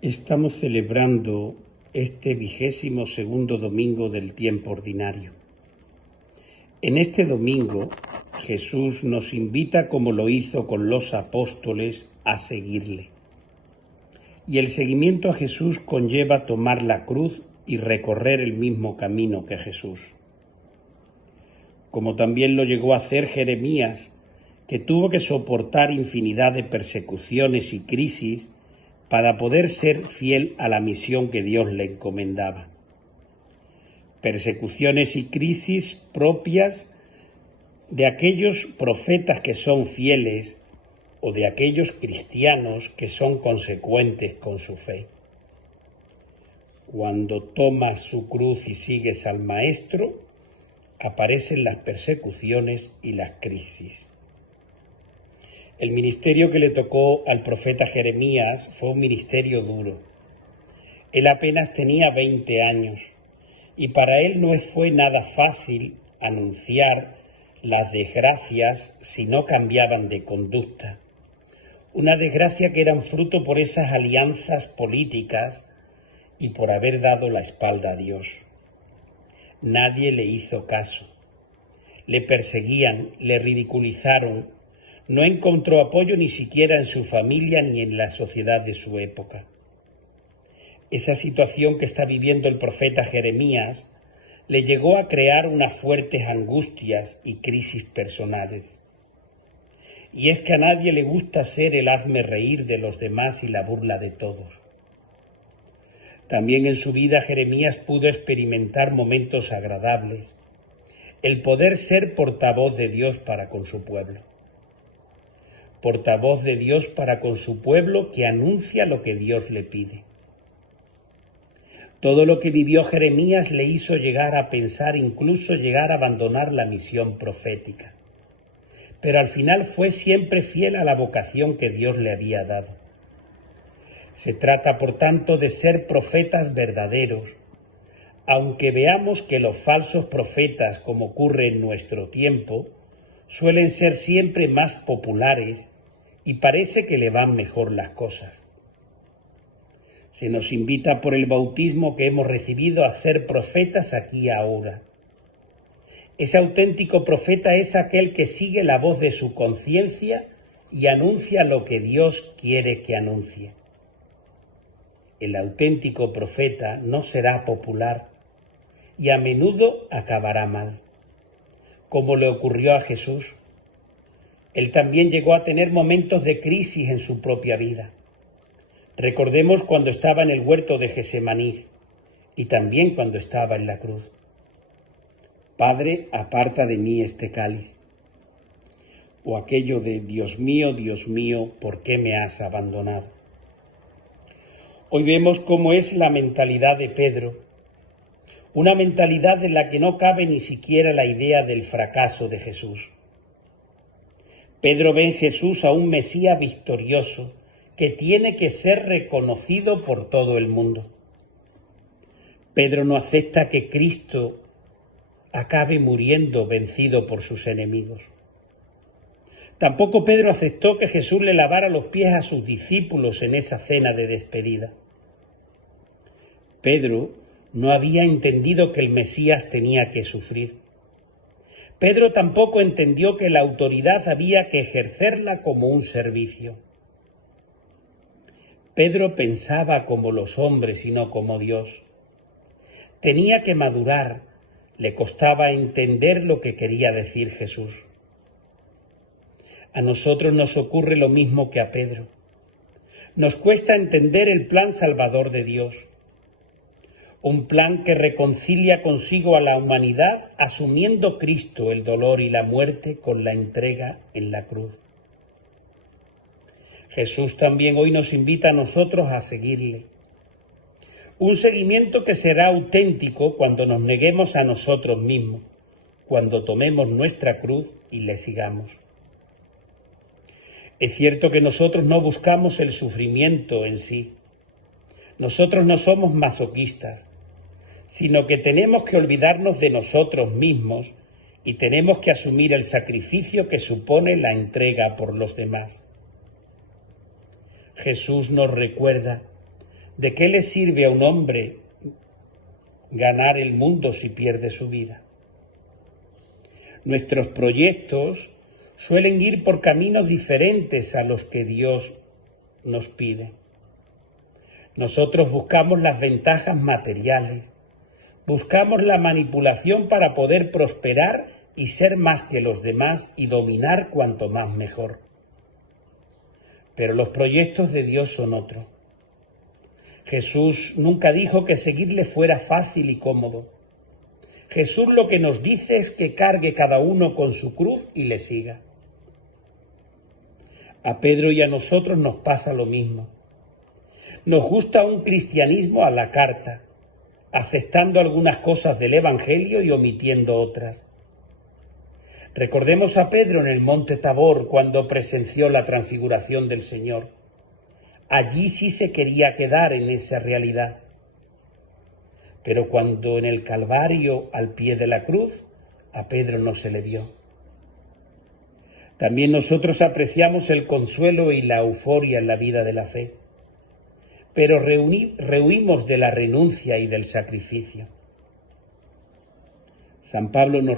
Estamos celebrando este 22º domingo del tiempo ordinario. En este domingo, Jesús nos invita, como lo hizo con los apóstoles, a seguirle. Y el seguimiento a Jesús conlleva tomar la cruz y recorrer el mismo camino que Jesús. Como también lo llegó a hacer Jeremías, que tuvo que soportar infinidad de persecuciones y crisis para poder ser fiel a la misión que Dios le encomendaba. Persecuciones y crisis propias de aquellos profetas que son fieles o de aquellos cristianos que son consecuentes con su fe. Cuando tomas su cruz y sigues al Maestro, aparecen las persecuciones y las crisis. El ministerio que le tocó al profeta Jeremías fue un ministerio duro. Él apenas tenía 20 años y para él no fue nada fácil anunciar las desgracias si no cambiaban de conducta. Una desgracia que eran fruto por esas alianzas políticas y por haber dado la espalda a Dios. Nadie le hizo caso. Le perseguían, le ridiculizaron. No encontró apoyo ni siquiera en su familia ni en la sociedad de su época. Esa situación que está viviendo el profeta Jeremías le llegó a crear unas fuertes angustias y crisis personales. Y es que a nadie le gusta ser el hazme reír de los demás y la burla de todos. También en su vida Jeremías pudo experimentar momentos agradables, el poder ser portavoz de Dios para con su pueblo. Portavoz de Dios para con su pueblo que anuncia lo que Dios le pide. Todo lo que vivió Jeremías le hizo llegar a pensar, incluso llegar a abandonar la misión profética. Pero al final fue siempre fiel a la vocación que Dios le había dado. Se trata, por tanto, de ser profetas verdaderos, aunque veamos que los falsos profetas, como ocurre en nuestro tiempo, suelen ser siempre más populares y parece que le van mejor las cosas. Se nos invita por el bautismo que hemos recibido a ser profetas aquí y ahora. Ese auténtico profeta es aquel que sigue la voz de su conciencia y anuncia lo que Dios quiere que anuncie. El auténtico profeta no será popular y a menudo acabará mal, como le ocurrió a Jesús. Él también llegó a tener momentos de crisis en su propia vida. Recordemos cuando estaba en el huerto de Getsemaní y también cuando estaba en la cruz. Padre, aparta de mí este cáliz. O aquello de Dios mío, ¿por qué me has abandonado? Hoy vemos cómo es la mentalidad de Pedro, una mentalidad en la que no cabe ni siquiera la idea del fracaso de Jesús. Pedro ve en Jesús a un Mesías victorioso que tiene que ser reconocido por todo el mundo. Pedro no acepta que Cristo acabe muriendo vencido por sus enemigos. Tampoco Pedro aceptó que Jesús le lavara los pies a sus discípulos en esa cena de despedida. Pedro no había entendido que el Mesías tenía que sufrir. Pedro tampoco entendió que la autoridad había que ejercerla como un servicio. Pedro pensaba como los hombres y no como Dios. Tenía que madurar, le costaba entender lo que quería decir Jesús. A nosotros nos ocurre lo mismo que a Pedro. Nos cuesta entender el plan salvador de Dios. Un plan que reconcilia consigo a la humanidad asumiendo Cristo el dolor y la muerte con la entrega en la cruz. Jesús también hoy nos invita a nosotros a seguirle. Un seguimiento que será auténtico cuando nos neguemos a nosotros mismos, cuando tomemos nuestra cruz y le sigamos. Es cierto que nosotros no buscamos el sufrimiento en sí. Nosotros no somos masoquistas, sino que tenemos que olvidarnos de nosotros mismos y tenemos que asumir el sacrificio que supone la entrega por los demás. Jesús nos recuerda, ¿De qué le sirve a un hombre ganar el mundo si pierde su vida? Nuestros proyectos suelen ir por caminos diferentes a los que Dios nos pide. Nosotros buscamos las ventajas materiales, buscamos la manipulación para poder prosperar y ser más que los demás y dominar cuanto más mejor. Pero los proyectos de Dios son otros. Jesús nunca dijo que seguirle fuera fácil y cómodo. Jesús lo que nos dice es que cargue cada uno con su cruz y le siga. A Pedro y a nosotros nos pasa lo mismo. Nos gusta un cristianismo a la carta, aceptando algunas cosas del Evangelio y omitiendo otras. Recordemos a Pedro en el monte Tabor cuando presenció la transfiguración del Señor. Allí sí se quería quedar en esa realidad. Pero cuando en el Calvario, al pie de la cruz, a Pedro no se le vio. También nosotros apreciamos el consuelo y la euforia en la vida de la fe, pero rehuimos de la renuncia y del sacrificio. San Pablo nos